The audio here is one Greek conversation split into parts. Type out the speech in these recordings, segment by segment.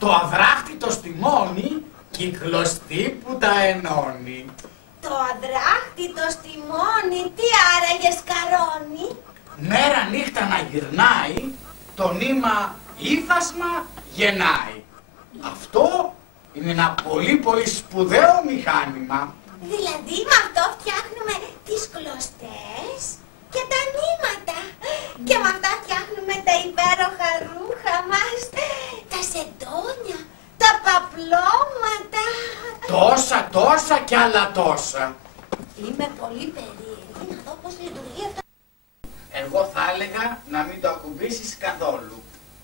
Το αδράχτητο στη μόνη κι η κλωστή που τα ενώνει. Το αδράχτητο στη μόνη τι άραγε σκαρώνει? Μέρα νύχτα να γυρνάει, το νήμα ύφασμα γεννάει. Αυτό είναι ένα πολύ σπουδαίο μηχάνημα. Δηλαδή με αυτό φτιάχνουμε τις κλωστές και τα νήματα. Και με αυτά φτιάχνουμε τα υπέροχα ρούχα μας, τα σεντόνια, τα παπλώματα. Τόσα κι άλλα τόσα. Είμαι πολύ περίεργη να δω πώς λειτουργεί αυτό. Εγώ θα έλεγα να μην το ακουμπήσεις καθόλου.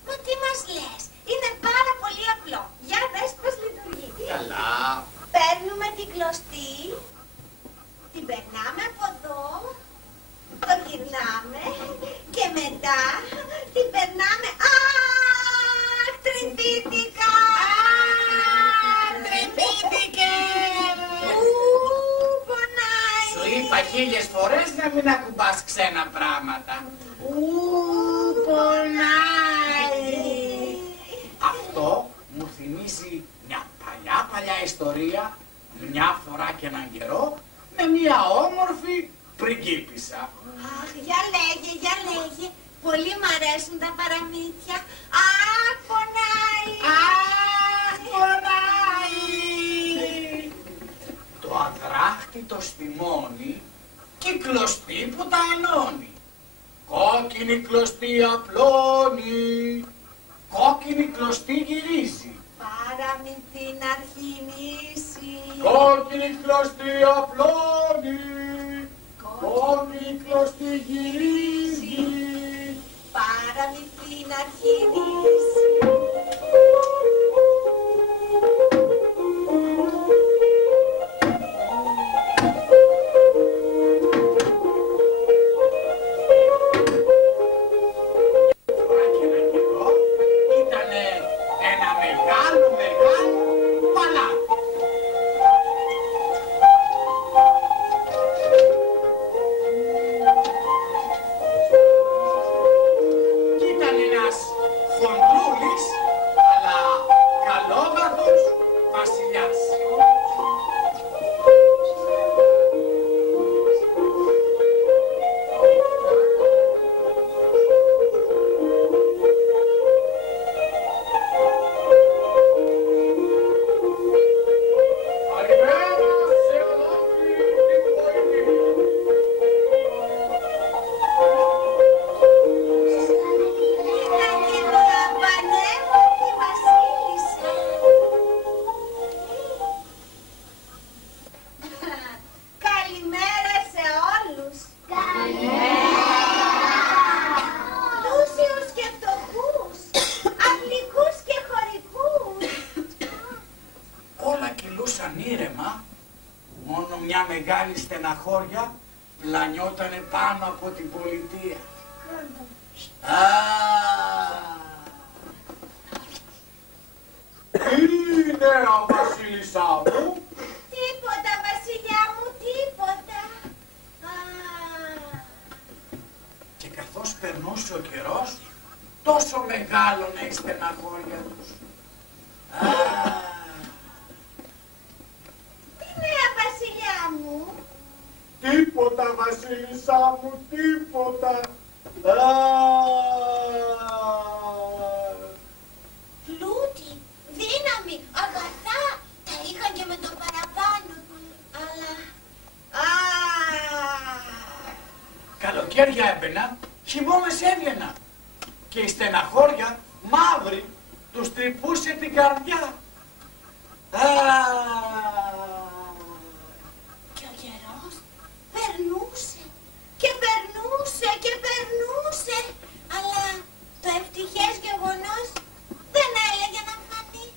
Μα τι μας λες, είναι πάρα πολύ απλό. Για δες πώς λειτουργεί. Καλά. Παίρνουμε την κλωστή, την περνάμε από εδώ, το γυρνάμε και μετά την περνάμε. Αχ, τρυπήθηκα! Τρυπήθηκε! Πονάει! Σου είπα 1000 φορές να μην ακουμπάς ξένα πράγματα. Πονάει! Αυτό μου θυμίζει μια παλιά ιστορία, μια φορά και έναν καιρό, με μια όμορφη πριγκίπισσα. Αχ, για λέγε. Πολύ μ' αρέσουν τα παραμύθια. Αχ, πονάει! Αχ, πονάει! Το αδράχτητο στη μόνη και η κλωστή που τα ενώνει. Κόκκινη κλωστή απλώνει, κόκκινη κλωστή γυρίζει. Παραμυθί να αρχινήσει. Κόκκινη κλωστή απλώνει, κόκκινη κλωστή γυρίζει. Παραμυθί να αρχινήσει. Μεγάλη στεναχώρια πλανιότανε πάνω από την πολιτεία. Τι νέα βασίλισσά μου? Τίποτα βασιλιά μου, τίποτα. Και καθώς περνούσε ο καιρός, τόσο μεγάλωνε η στεναχώρια τους. Τίποτα, βασίλισσά μου, τίποτα. Πλούτη, δύναμη, αγαθά, τα είχαν και με το παραπάνω, αλλά... Καλοκαίρια έμπαινα, χειμώνες έβγαινα και η στεναχώρια μαύρη τους τρυπούσε την καρδιά. Περνούσε και περνούσε και περνούσε, αλλά το ευτυχές γεγονός δεν έλεγε να φανεί.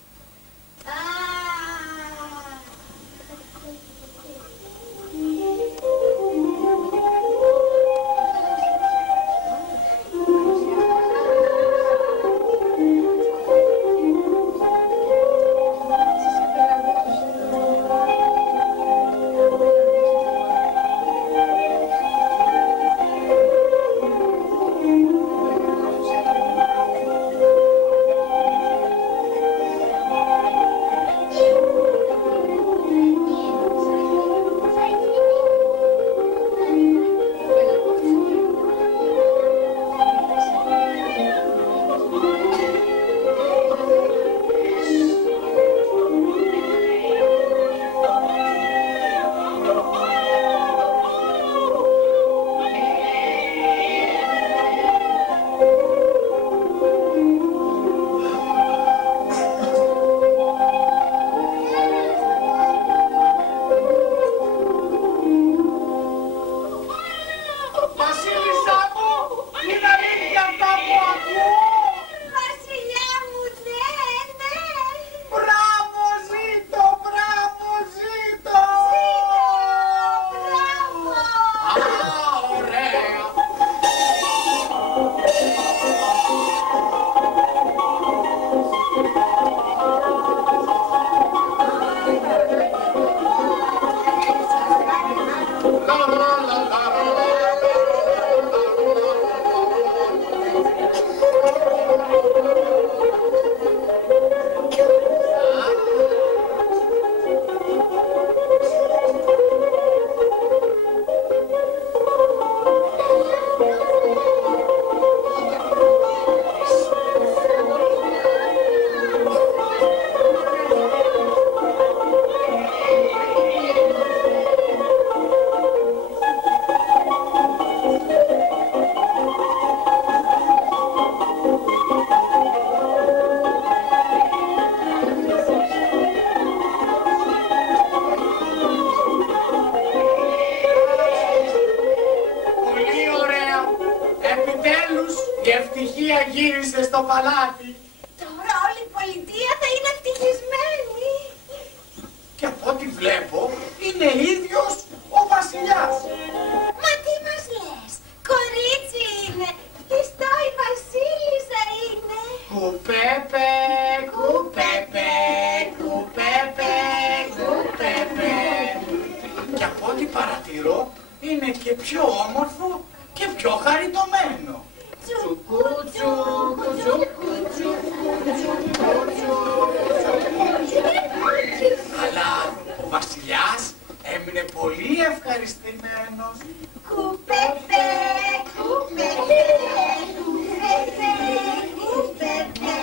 Η ευτυχία γύρισε στο παλάτι. Τώρα όλη η πολιτεία θα είναι ευτυχισμένη. Και από ό,τι βλέπω είναι ίδιος ο βασιλιάς. Μα τι μας λες, κορίτσι είναι, πιστό η βασίλισσα είναι. Κουπέπε, κουπέπε, κουπέπε, κουπέπε. Και από ό,τι παρατηρώ είναι και πιο όμορφο και πιο χαριτωμένο. Αλλά ο βασιλιάς έμεινε πολύ ευχαριστημένος. Κουπέπε, κουπέπε, κουπέπε, κουπέπε,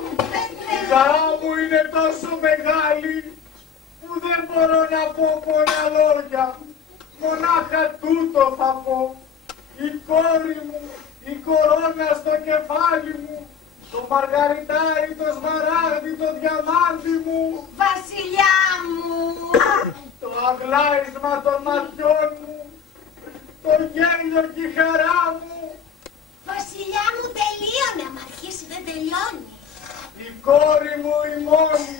κουπέπε. Η χαρά μου είναι τόσο μεγάλη που δεν μπορώ να πω πολλά λόγια. Μονάχα τούτο θα πω. Η κόρη μου, η κορώνα στο κεφάλι μου, το μαργαριτάρι, το σμαράγδι, το διαμάντι μου, Βασιλιά μου, το αγλάισμα των ματιών μου, το γέλιο και η χαρά μου, βασιλιά μου τελείωνε, άμα αρχίσει δεν τελειώνει. η κόρη μου η μόνη,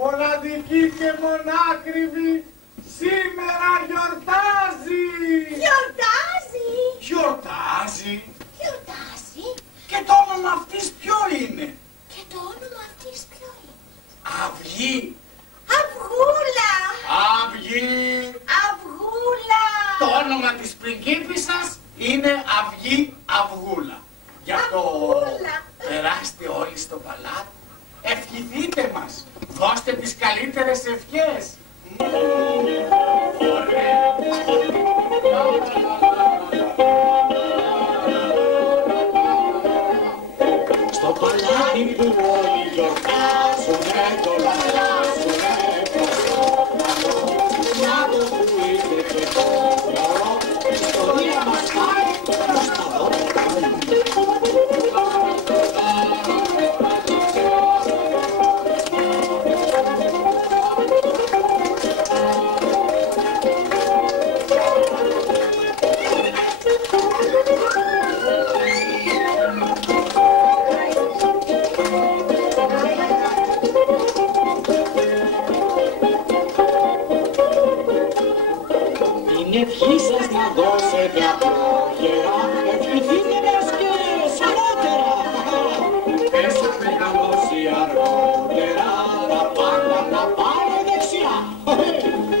μοναδική και μονάκριβη, σήμερα γιορτάζει! Γιορτάζει! Γιορτάζει! Γιορτάζει! Και το όνομα αυτής ποιο είναι? Και το όνομα αυτής ποιο είναι? Αυγή! Αυγούλα! Αυγή! Αυγούλα! Το όνομα της πριγκίπισσας είναι Αυγή Αυγούλα. Γι' αυτό Αυγούλα. περάστε όλοι στο παλάτι, ευχηθείτε μας, δώστε τις καλύτερες ευχές. Στο παλάτι που όλοι γιορτάζουνε, το λαλάζουνε, να το που ήρθε και το μωρό, η ιστορία μας πάει προς τα δω. Την ευχή σας να δώσετε απλόχερα, ευχηθείτε μας και σωρότερα. Έσω μεγαλώσει αργότερα, τα πάντα να πάνε δεξιά.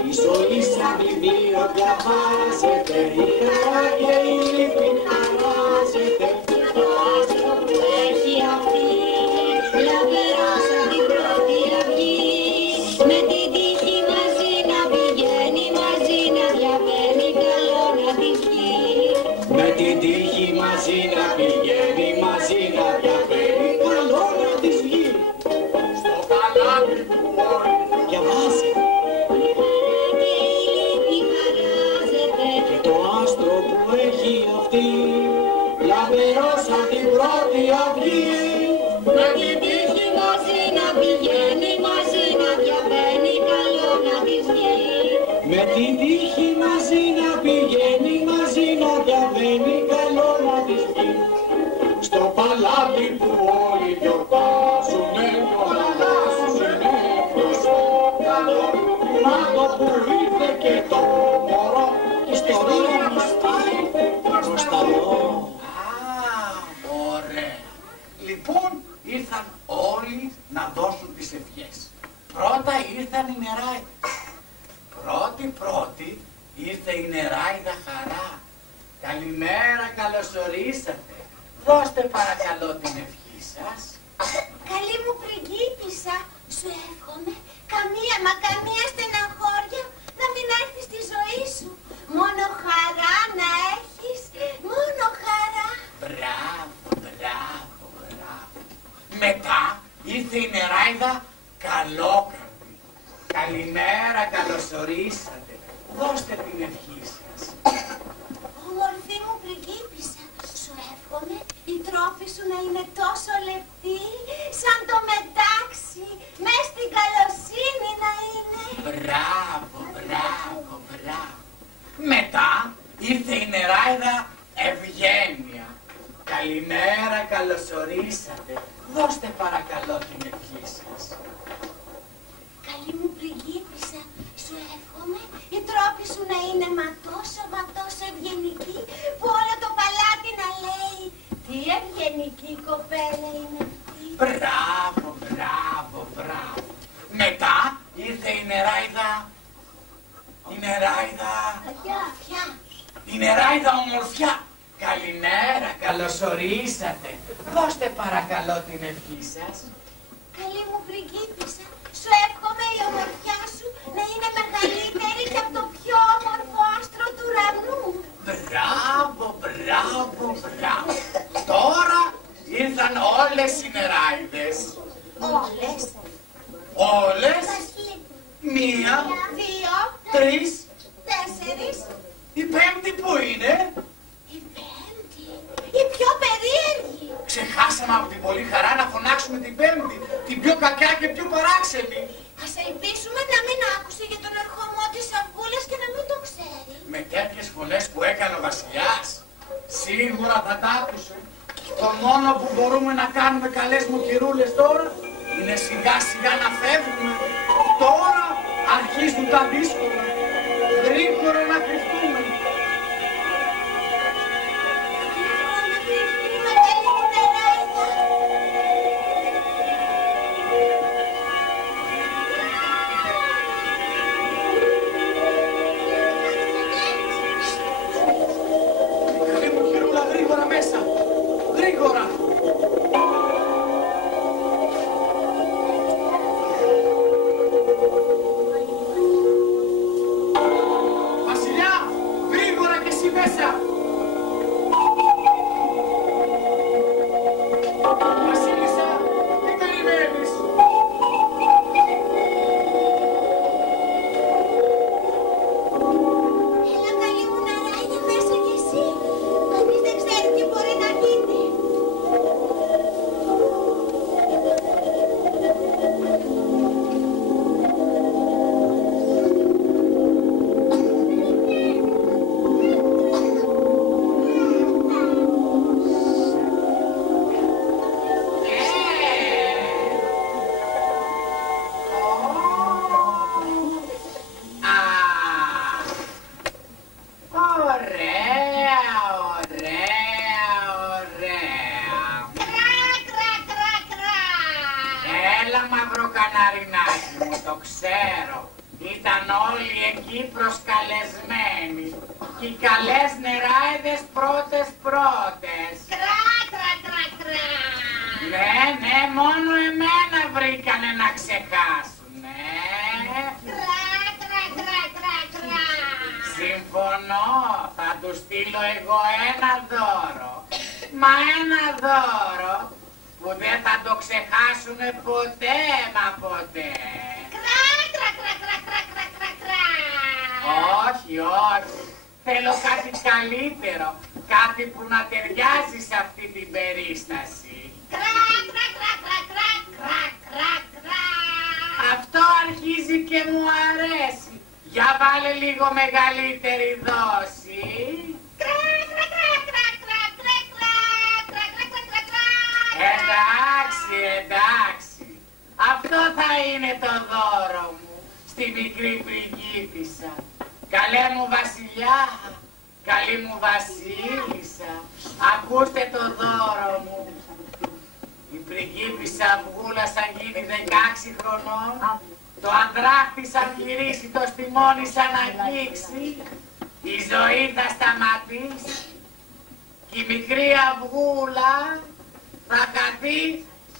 Η ζωή σαν βιβλίο διαβάζετε, η χαρά και η λύπη χαράζετε. Έχει αυτή, λαβερά σαν την πρώτη αυγή, με την τύχη μαζί να πηγαίνει, μαζί να διαβαίνει, καλό να της βγει. Με την τύχη μαζί να πηγαίνει, μαζί να διαβαίνει, καλό να της βγει. Στο παλάτι που όλοι διαβάζει Και η λύπη χαράζεται, και το άστρο που έχει αυτή, λαμπερό σαν την πρώτη αυγή. με την τύχη μαζί να πηγαίνει, μαζί να διαβαίνει, καλό να της βγει. Με την τύχη μαζί να πηγαίνει, μαζί να διαβαίνει, καλό να της βγει. Στο παλάτι που όλοι γιορτάζουνε, το αλλάζουνε προς το καλό. Να το που ήρθε και το μωρό, η ιστορία μας πάει προς τα δω. Ωραία. Λοιπόν, ήρθαν όλοι να δώσουν τις ευχές. Πρώτα ήρθαν οι νεράιδες. Πρώτη ήρθε η νεράιδα Χαρά. Καλημέρα, καλωσορίσατε. Δώστε παρακαλώ την ευχή σας. Καλή μου πριγκίπισσα, σου εύχομαι καμία μα καμία στεναχώρια να μην έρθει στη ζωή σου. Μόνο χαρά να έχεις, μόνο χαρά. Μπράβο, μπράβο, μπράβο. Μετά ήρθε η νεράιδα Καλόκαρδη. Καλημέρα, καλωσορίσατε. Δώστε την ευχή σας. Ομορφή μου πριγκίπισσα, σου εύχομαι η τρόφη σου να είναι τόσο λεπτή σαν το μετάξι, μες στην καλοσύνη να είναι. Μπράβο, μπράβο, μπράβο. Μετά ήρθε η νεράιδα Ευγένεια. Καλημέρα, καλωσορίσατε. Δώστε παρακαλώ την ευχή σας. Καλή μου πριγκίπισσα, σου εύχομαι οι τρόποι σου να είναι τόσο ευγενικοί, που όλο το παλάτι να λέει τι ευγενική κοπέλα είναι αυτή. Μπράβο, μπράβο, μπράβο. Μετά ήρθε η νεράιδα. Η νεράιδα. Η νεράιδα ομορφιά. Καλημέρα, καλωσορίσατε. Δώστε παρακαλώ την ευχή σας. Καλή μου πριγκίπισσα, σου εύχομαι η ομορφιά σου να είναι μεγαλύτερη και από το πιο όμορφο άστρο του ουρανού. Μπράβο, μπράβο, μπράβο. Τώρα ήρθαν όλες οι νεράιδες. Όλες. Όλες. Μία, δύο, τρεις. τέσσερις. Η πέμπτη που είναι? Η πέμπτη. Η πιο περίεργη. Ξεχάσαμε από την πολύ χαρά να φωνάξουμε την πέμπτη. Την πιο κακιά και πιο παράξενη. Ας ελπίσουμε να μην άκουσε για τον ερχομό της Αυγούλας και να μην το ξέρει. Με τέτοιες φωνές που έκανε ο βασιλιάς, σίγουρα θα τα άκουσε. Το μόνο που μπορούμε να κάνουμε, καλές μου κυρούλες, τώρα είναι σιγά σιγά να φεύγουμε. Τώρα αρχίζουν τα δύσκολα. Γρήγορα να κρυφτούμε. Καλή μου κυρούλα, γρήγορα μέσα. Γρήγορα. Βασιλιά, γρήγορα κι εσύ μέσα. Βασίλισσα, τι περιμένεις? Έλα καλή μου νεράγια μέσα κι εσύ. Κανείς δεν ξέρει τι μπορεί να γίνει. Ωραία, ωραία, ωραία. Κρά. Έλα μαυροκαναρινάκι μου, το ξέρω. Ήταν όλοι εκεί προσκαλεσμένοι. Και οι καλές νεράιδες πρώτες. Κρά. Ναι, μόνο εμένα βρήκανε να ξεχάσουνε. Κρά. Συμφωνώ, θα του στείλω εγώ ένα δώρο. Μα ένα δώρο που δεν θα το ξεχάσουνε ποτέ μα ποτέ. Όχι. Θέλω κάτι καλύτερο. Κάτι που να ταιριάζει σε αυτή την περίσταση. Αυτό αρχίζει και μου αρέσει. Για βάλε λίγο μεγαλύτερη δόση. Εντάξει. Αυτό θα είναι το δώρο μου στη μικρή πριγκίπισσα. Καλέ μου βασιλιά, καλή μου βασίλισσα, ακούστε το δώρο μου. Η πριγκίπισσα Αυγούλα σαν γίνει 16 χρονών, το αντράχτη σαν γυρίσει, το στιμόνι σαν αγγίξει, η ζωή θα σταματήσει και η μικρή Αυγούλα θα χαθεί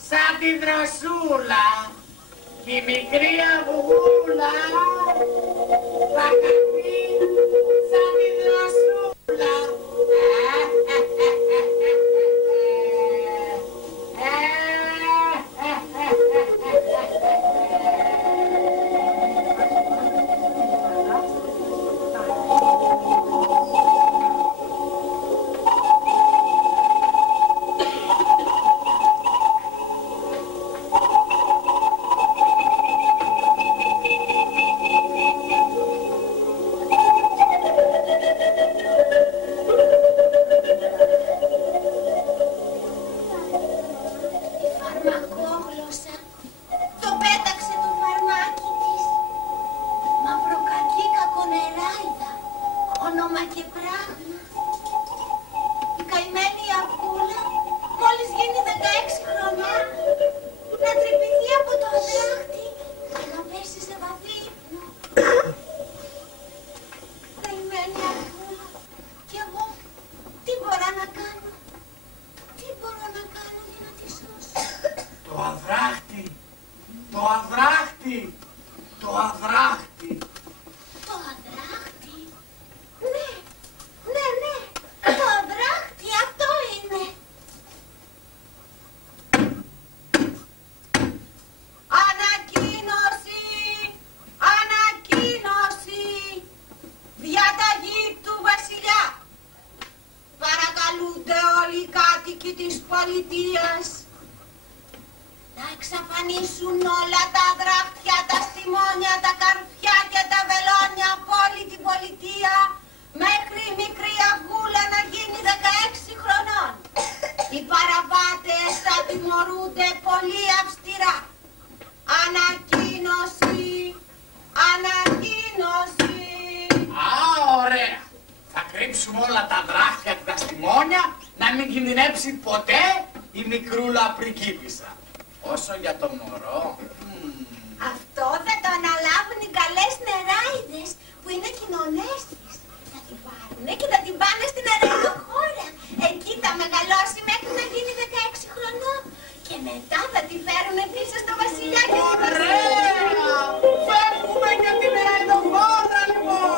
σαν τη δροσούλα. Και η μικρή Αυγούλα θα χαθεί σαν τη δροσούλα. αδράχτη. Το αδράχτη. Το αδράχτη. Ναι, ναι, ναι. Το αδράχτη, αυτό είναι. Ανακοίνωση! Ανακοίνωση! Διαταγή του βασιλιά! Παρακαλούνται όλοι οι κάτοικοι της πολιτείας να εξαφανίσουν όλα τα αδράχτια, τα στιμόνια, τα καρφιά και τα βελόνια από όλη την πολιτεία μέχρι η μικρή αυγούλα να γίνει 16 χρονών. Οι παραβάτες θα τιμωρούνται πολύ αυστηρά. Ανακοίνωση! Ανακοίνωση! Α, ωραία. Θα κρύψουμε όλα τα δράχτια και τα στιμόνια να μην κινδυνεύσει ποτέ η μικρούλα πριγκίπισσα. Όσο για το μωρό... Αυτό θα το αναλάβουν οι καλές νεράιδες που είναι κοινωνές της. Θα την πάρουνε και θα την πάνε στην αεροχώρα. Εκεί θα μεγαλώσει μέχρι να γίνει 16 χρονών. Και μετά θα τη φέρουν πίσω στο βασιλιά και την Ωραία! Φεύγουμε για την αεροχώρα λοιπόν!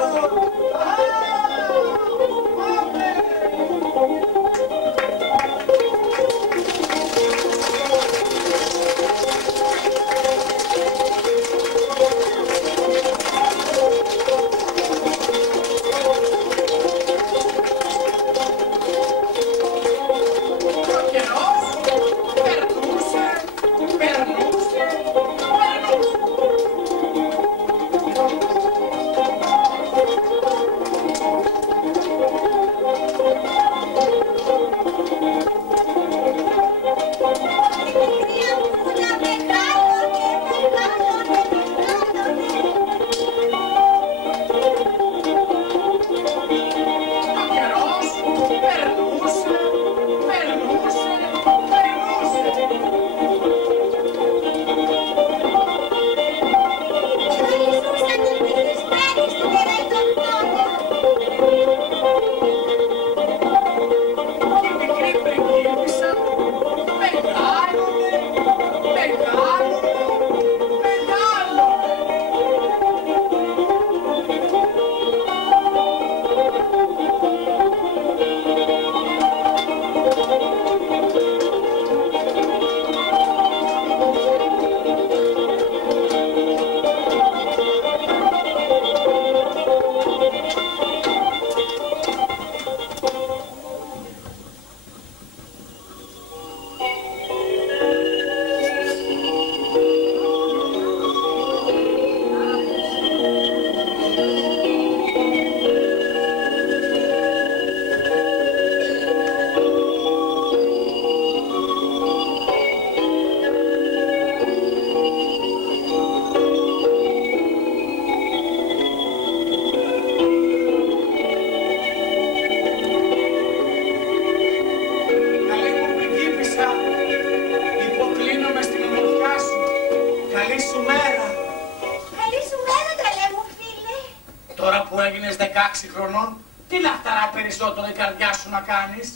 Τι λαχταρά περισσότερο η καρδιά σου να κάνεις?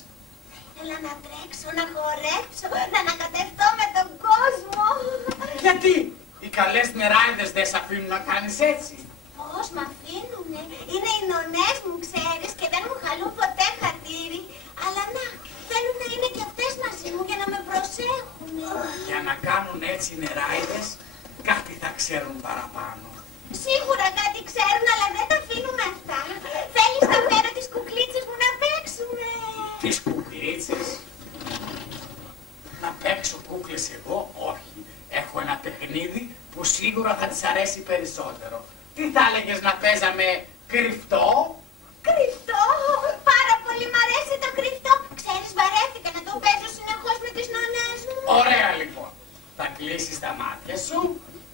Θέλω να τρέξω, να χορέψω, να ανακατευτώ με τον κόσμο. Γιατί? Οι καλές νεράιδες δεν σ' αφήνουν να κάνεις έτσι? Πώς μ' αφήνουνε? Είναι οι νονές μου, ξέρεις, και δεν μου χαλούν ποτέ χατήρι. Αλλά να, θέλουν να είναι και αυτές μαζί μου για να με προσέχουν. Για να κάνουν έτσι οι νεράιδες, κάτι θα ξέρουν παραπάνω. Σίγουρα κάτι ξέρουν, αλλά δεν τα αφήνουμε αυτά. Θέλεις να φέρω τις κουκλίτσες μου να παίξουμε? Τις κουκλίτσες? Να παίξω κούκλες εγώ? Όχι. Έχω ένα παιχνίδι που σίγουρα θα της αρέσει περισσότερο. Τι θα έλεγες να παίζαμε κρυφτό? Κρυφτό? Πάρα πολύ μ' αρέσει το κρυφτό. Ξέρεις, βαρέθηκα να το παίζω συνεχώς με τις νονές μου. Ωραία λοιπόν. Θα κλείσεις τα μάτια σου,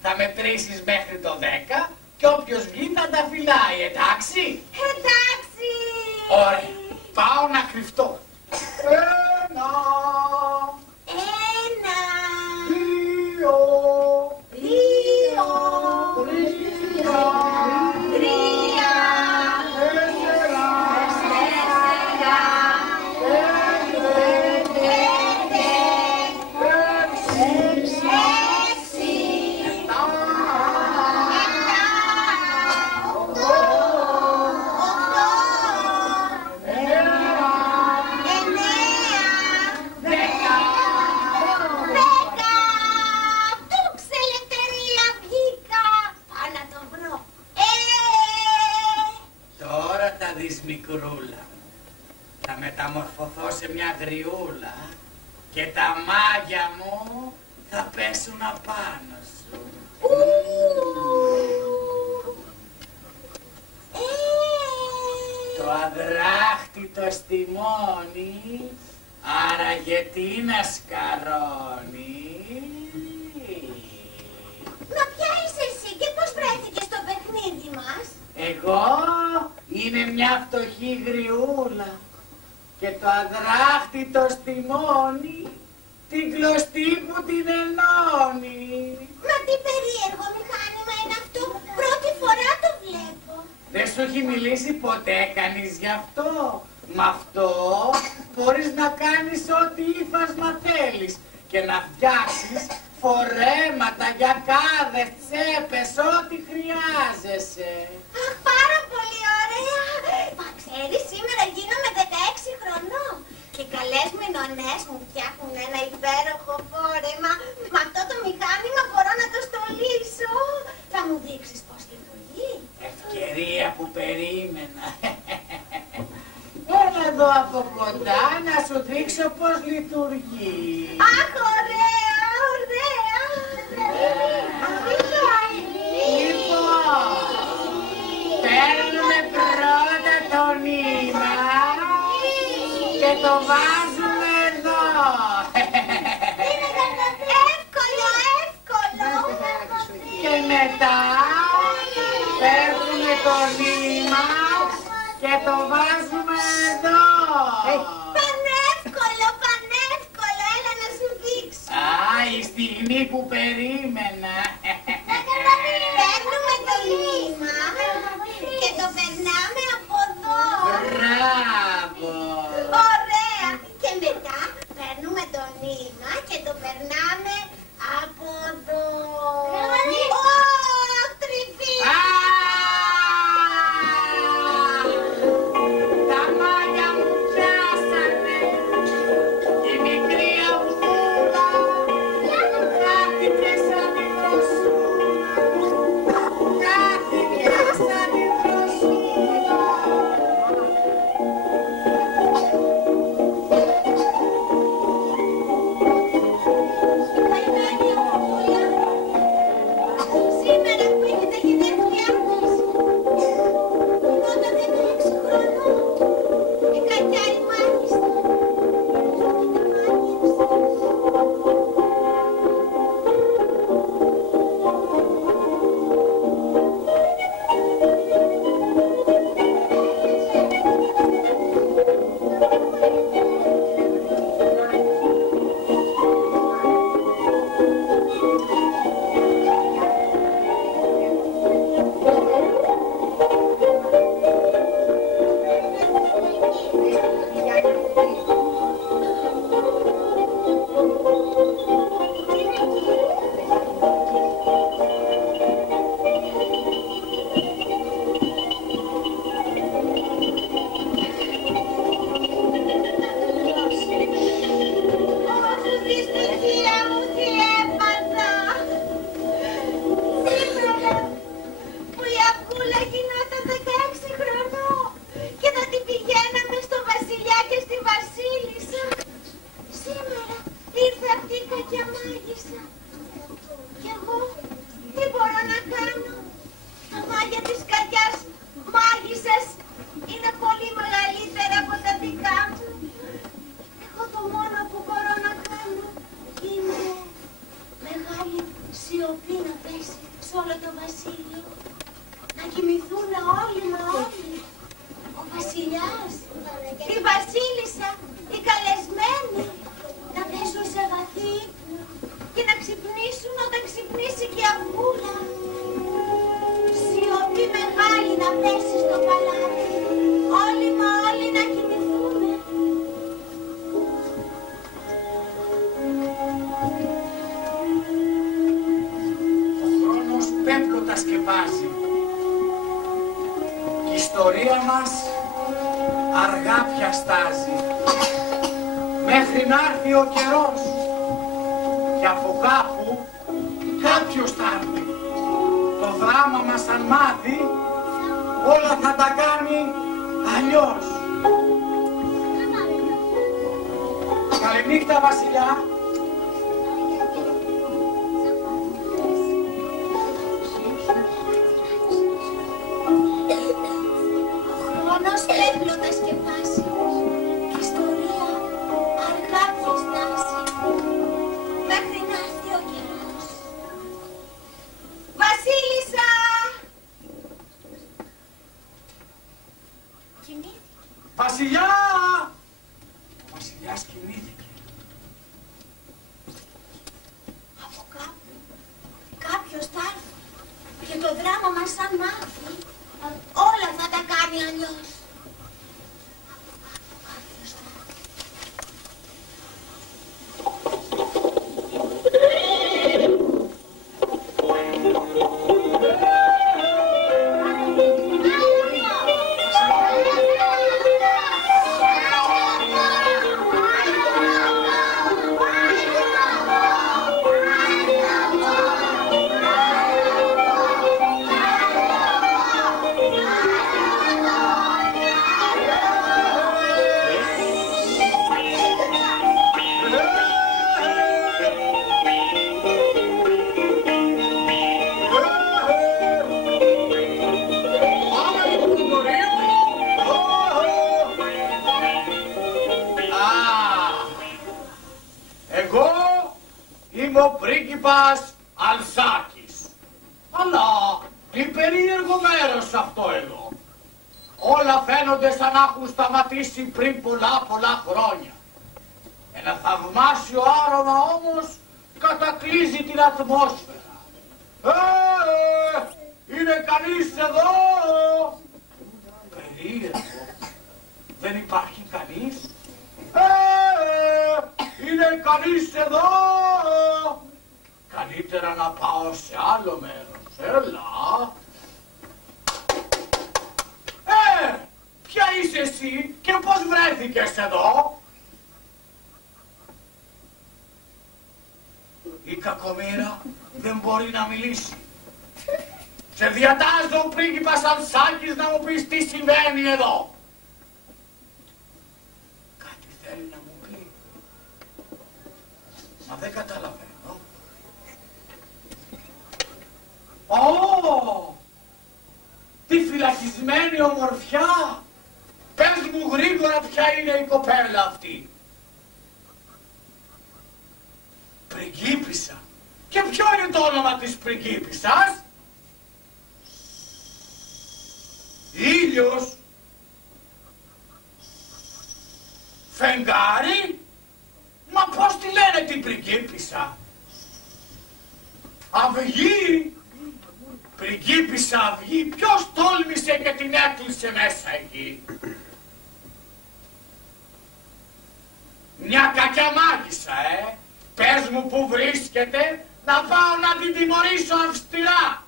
θα μετρήσεις μέχρι το 10 και όποιος βγει θα τα φυλάει, εντάξει? Εντάξει. Ωραία. Πάω να κρυφτώ. Ένα. Δύο. Τρία. Τέσσερα. Έξι. μικρούλα. Θα μεταμορφωθώ σε μια γριούλα και τα μάγια μου θα πέσουν απάνω σου. Το αδράχτητο στιμόνι, άραγε τι να σκαρώνει. Μα ποια είσαι εσύ και πώς βρέθηκες στο παιχνίδι μας? Εγώ είμαι μια φτωχή γριούλα και το αδράχτητο στιμόνι την κλωστή που την ενώνει. Μα τι περίεργο μηχάνημα είναι αυτό, πρώτη φορά το βλέπω. Δεν σου έχει μιλήσει ποτέ κανείς γι' αυτό? Μ' αυτό μπορείς να κάνεις ό,τι ύφασμα θέλεις και να φτιάξεις φορέματα, γιακάδες, τσέπες, ό,τι χρειάζεσαι. Αχ, πάρα πολύ ωραία. Μα ξέρεις, σήμερα γίνομαι 16 χρονών και καλές μηνωνές μου φτιάχνουν ένα υπέροχο φόρεμα. Με αυτό το μηχάνημα μπορώ να το στολίσω. Θα μου δείξεις πώς λειτουργεί? Ευκαιρία που περίμενα. Έλα εδώ από κοντά να σου δείξω πώς λειτουργεί. Αχ, ωραία, ωραία. Λοιπόν, παίρνουμε πρώτα το νήμα και το βάζουμε εδώ. Εύκολο, εύκολο. Και μετά παίρνουμε το νήμα και το βάζουμε εδώ. Πανεύκολο, πανεύκολο, έλα να σου δείξω. Α, η στιγμή που περίμενα. Παίρνουμε το νήμα και το περνάμε από εδώ. Μπράβο. Ωραία. Και μετά παίρνουμε το νήμα και το περνάμε από εδώ. Ωχ, τρυπή. Τα μάγια μου πιάσανε. Η μικρή αυγούλα χάθηκε σαν την δροσούλα. Χάθηκε σαν την δροσούλα. Καημένη αυγούλα. Σήμερα που είναι τα γενέθλιά της. Όταν 16 χρονών. Η κακιά η μάγισσα. Δυστυχία μου, τι έπαθα. Σήμερα που η αυγούλα γινόταν 16 χρονών και θα την πηγαίναμε στο βασιλιά και στη βασίλισσα. Σήμερα ήρθε αυτή η κακιά μάγισσα. Κι εγώ τι μπορώ να κάνω? Τα μάγια της κακιάς μάγισσας είναι πολύ μεγαλύτερα από τα δικά μου. Εγώ το μόνο που μπορώ να κάνω είναι μεγάλη σιωπή να πέσει σε όλο το βασίλειο. Να κοιμηθούν όλοι μα όλοι. Ο βασιλιάς, η βασίλισσα, οι καλεσμένοι. Να πέσουν σε βαθύ ύπνο και να ξυπνήσουν όταν ξυπνήσει και η αυγούλα. Σιωπή μεγάλη να πέσει στο παλάτι. Όλοι μα όλοι να κοιμηθούν. Ο χρόνος πέμπλωτα σκεπάζει. Η ιστορία μας αργά πια στάζει. Μέχρι να έρθει ο καιρός. Και από κάπου κάποιος θα έρθει. Το δράμα μας αν μάθει όλα θα τα κάνει Αλλιώς. Καληνύχτα, Βασιλιά. Χρόνος έπλωτα σκεπάσει και ιστορία αργά πιεστάσει μέχρι να έρθει ο καιρός. Βασίλισσα! Κοιμήθηκε. Βασιλιά! Ο Βασιλιάς κοιμήθηκε. Από κάπου κάποιος θα έρθει και το δράμα μας σαν μάθει όλα θα τα κάνει αλλιώς. Κάποιος θα έρθει. Είμαι ο πρίγκιπας Αλσάκης. Αλλά τι περίεργο μέρος αυτό εδώ. Όλα φαίνονται σαν να έχουν σταματήσει πριν πολλά χρόνια. Ένα θαυμάσιο άρωμα όμως κατακλείζει την ατμόσφαιρα. Είναι κανείς εδώ? Περίεργο. Δεν υπάρχει κανείς? Είναι κανείς εδώ? Καλύτερα να πάω σε άλλο μέρος. Έλα. Ποια είσαι εσύ και πώς βρέθηκες εδώ? Η κακομοίρα δεν μπορεί να μιλήσει. Σε διατάζω ο πρίγκιπας Αλσάκης να μου πεις τι συμβαίνει εδώ. Κάτι θέλει να μου πει. Μα δεν καταλαβαίνω. Τι φυλακισμένη ομορφιά! Πες μου γρήγορα ποια είναι η κοπέλα αυτή. Πριγκίπισσα. Και ποιο είναι το όνομα της πριγκίπισσας? Ήλιος. Φεγγάρι. Μα πώς τη λένε την πριγκίπισσα? Αυγή. Πριγκίπισσα αυγή. Ποιος τόλμησε και την έκλεισε μέσα εκεί? Μια κακιά μάγισσα, Πες μου που βρίσκεται, να πάω να την τιμωρήσω αυστηρά.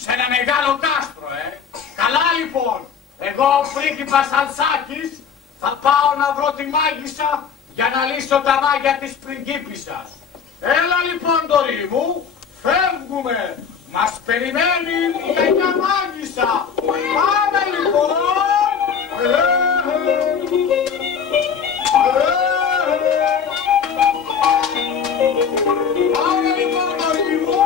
Σε ένα μεγάλο κάστρο, Καλά λοιπόν, εγώ ο πρίγκιπας Αλσάκης θα πάω να βρω τη μάγισσα για να λύσω τα μάγια της πριγκίπισσας. Έλα λοιπόν Ντορί μου, φεύγουμε. Μας περιμένει η κακιά μάγισσα. Πάμε λοιπόν. Πάμε λοιπόν Ντορί μου.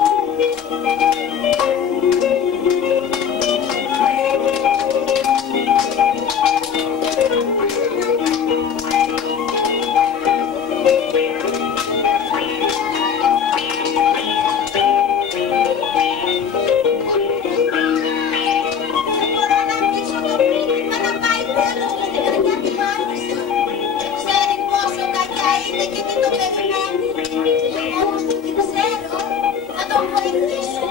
Και τι το περιμένει. Όμως που την ξέρω, θα τον βοηθήσω.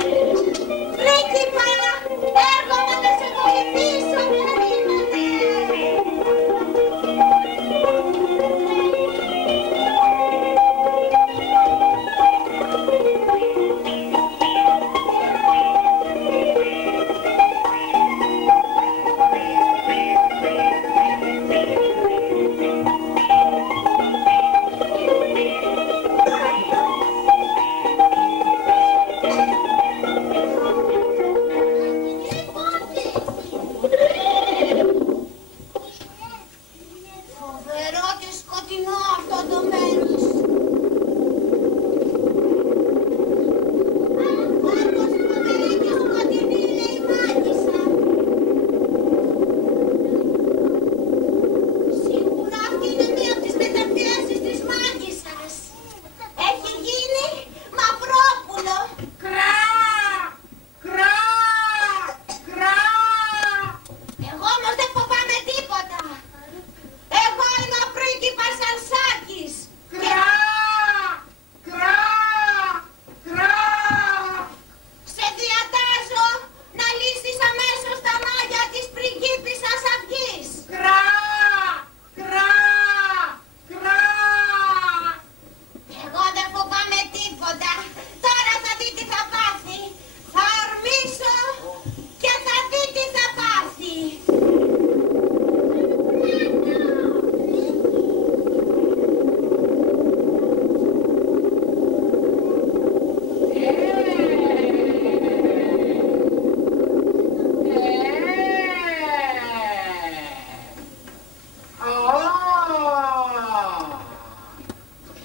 Πρίγκιπα, έρχομαι να σε βοηθήσω, περίμενε.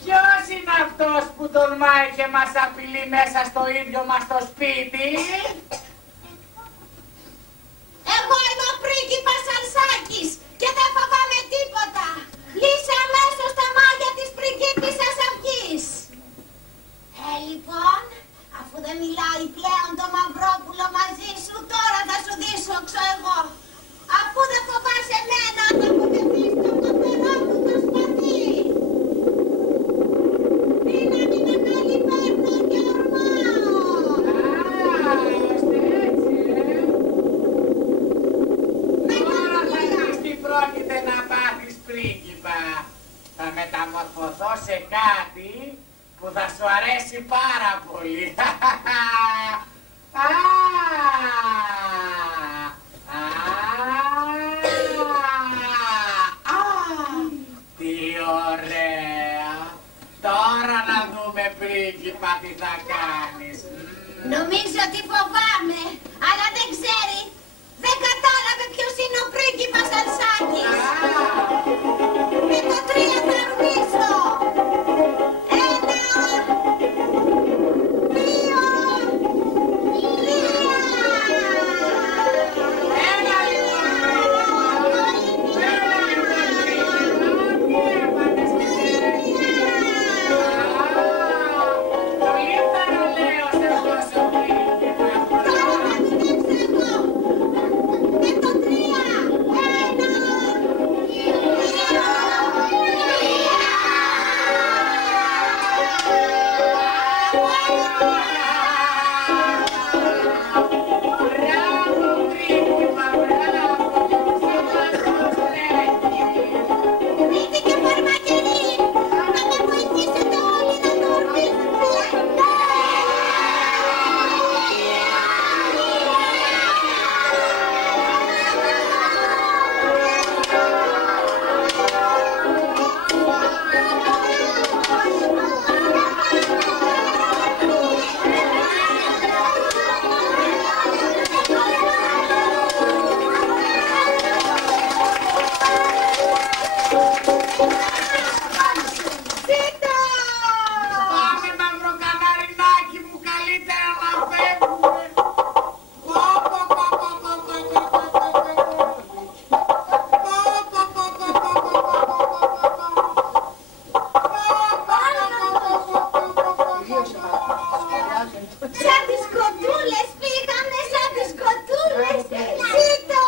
Ποιος είναι αυτός που τολμάει και μας απειλεί μέσα στο ίδιο μας το σπίτι? Εγώ είμαι ο πρίγκιπας Αλσάκης και δεν φοβάμαι τίποτα. Λύσε αμέσως τα μάγια της πριγκίπισσας Αυγής. Λοιπόν, αφού δεν μιλάει πλέον το Μαυρόπουλο μαζί σου, τώρα θα σου δίσωξω εγώ. Αφού δεν φοβάσαι εμένα, θα αποδεθείς το φτερό μου το σπαθί. Δύναμη μεγάλη παίρνω και ορμάω. Ώστε έτσι, Τώρα θα δεις τι πρόκειται να πάθεις, πρίγκιπα. Θα μεταμορφωθώ σε κάτι που θα σου αρέσει πάρα πολύ. Τι ωραία! Τώρα να δούμε, πρίγκιπα, τι θα κάνεις. Νομίζω ότι φοβάμαι, αλλά δεν ξέρει. Δεν κατάλαβε ποιος είναι ο πρίγκιπας Αλσάκης. Με το 3 θα ορμήσω. 1, 2, 3. Έλα λοιπόν! Πολύ θαραλέος αυτός ο πρίγκιπας. Τώρα θα δουλέψω εγώ. Με το 3. 1, Μπράβο, πρίγκιπα, μπράβο! Μύτη και Φαρμακερή, να με βοηθήσετε όλοι να το ορμήσουμε. Ζήτω! Πάμε, μαυροκαναρινάκι μου, καλύτερα να φεύγουμε. Σαν τις κοτούλες πήγαμε, σαν τις κοτούλες. Ζήτω!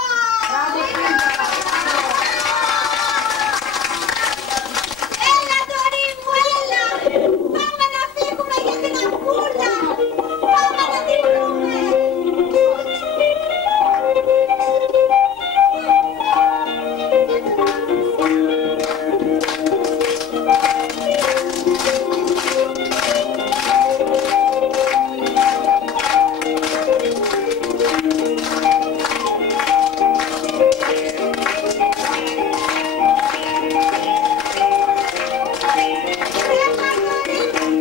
Έλα, Δωρή μου, έλα! Πάμε να φύγουμε για την αμπούλα! Πάμε να την βρούμε! Τρέχα, Δωρή μου, τρέχα!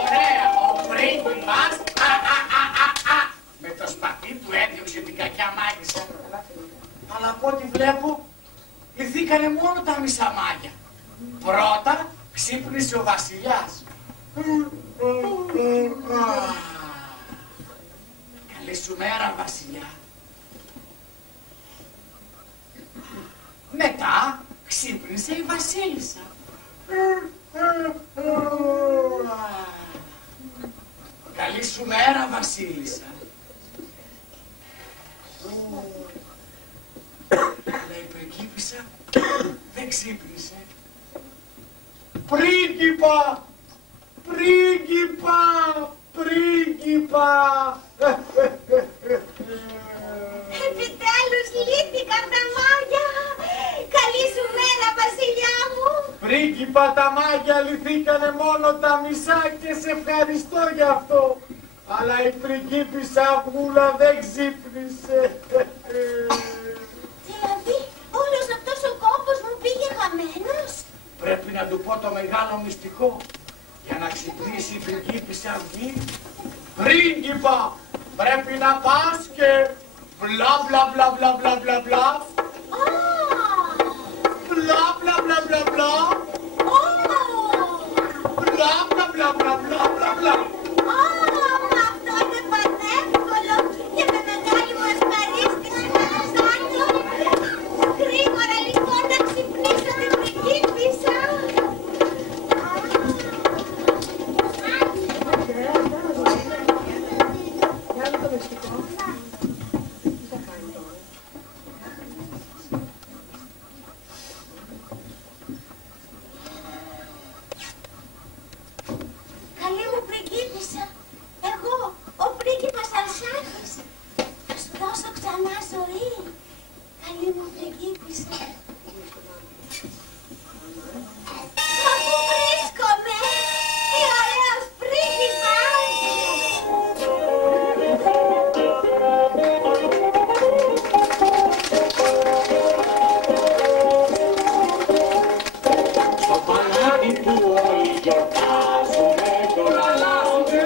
Ωραία, ο πρίγκιπας, με το σπαθί του έδιωξε την κακιά μάγισσα. Αλλά από ό,τι βλέπω, λυθήκανε μόνο τα μισά μάγια. Πρώτα ξύπνησε ο βασιλιάς. Καλή σου μέρα, βασιλιά. Μετά ξύπνησε η βασίλισσα. Καλή σου μέρα, βασίλισσα. Αλλά η πριγκίπισσα δεν ξύπνησε. Πρίγκιπα! Πρίγκιπα! Πρίγκιπα! Επιτέλους λύθηκαν τα μάγια. Καλή σου μέρα, Έλα, βασιλιά μου. Πρίγκιπα, τα μάγια λυθήκανε μόνο τα μισά και σε ευχαριστώ γι' αυτό. Αλλά η πριγκίπισσα Αυγούλα δεν ξύπνησε. Δηλαδή, όλος αυτός ο κόπος μου πήγε χαμένος. Πρέπει να του πω το μεγάλο μυστικό. Για να ξυπνήσει η πριγκίπισσα Αυγή. Πρίγκιπα, πρέπει να πας και μπλα μπλα μπλα μπλα μπλα μπλα μπλα. Μπλα μπλα μπλα μπλα μπλα. Μπλα μπλα μπλα μπλα μπλα μπλα μπλα. Αυτό είναι πανεύκολο και με μεγάλη μου ευχαρίστηση να το κάνω. Γρήγορα λοιπόν να ξυπνήσω την πριγκίπισσα. Καλή μου πριγκίπισσα, εγώ, ο πρίγκιπας Αρσάκης, θα σου δώσω ξανά ζωή. Καλή μου πριγκίπισσα. Μα πού βρίσκομαι, τι ωραίος πρίγκιπας. Στο παλάτι που όλοι γιορτάζουνε κι όλα αλλάζουνε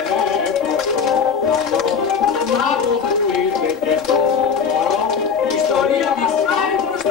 μάγο που ήρθε και το μωρό η ιστορία μας πάει προς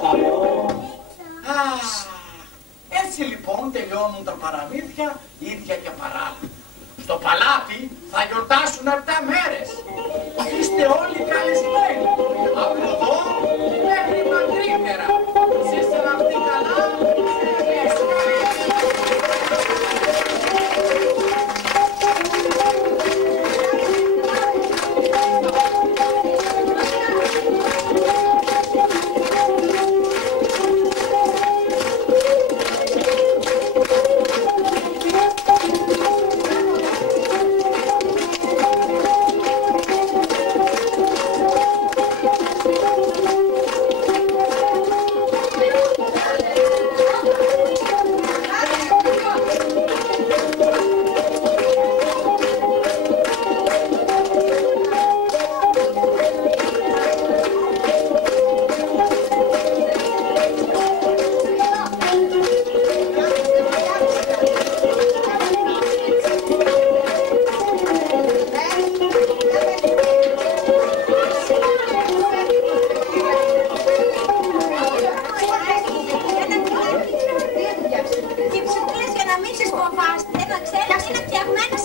τα δω. Έτσι λοιπόν τελειώνουν τα παραμύθια ίδια και παράλληλα. Στο παλάτι θα γιορτάσουν 7 μέρες. Είστε όλοι καλεσμένοι. Από εδώ μέχρι μακρύτερα. Ζήστε να αυτή καλά. Και ψηφούλες για να μην σε σκοφάστε, να ξέρεις είναι φτιαγμένο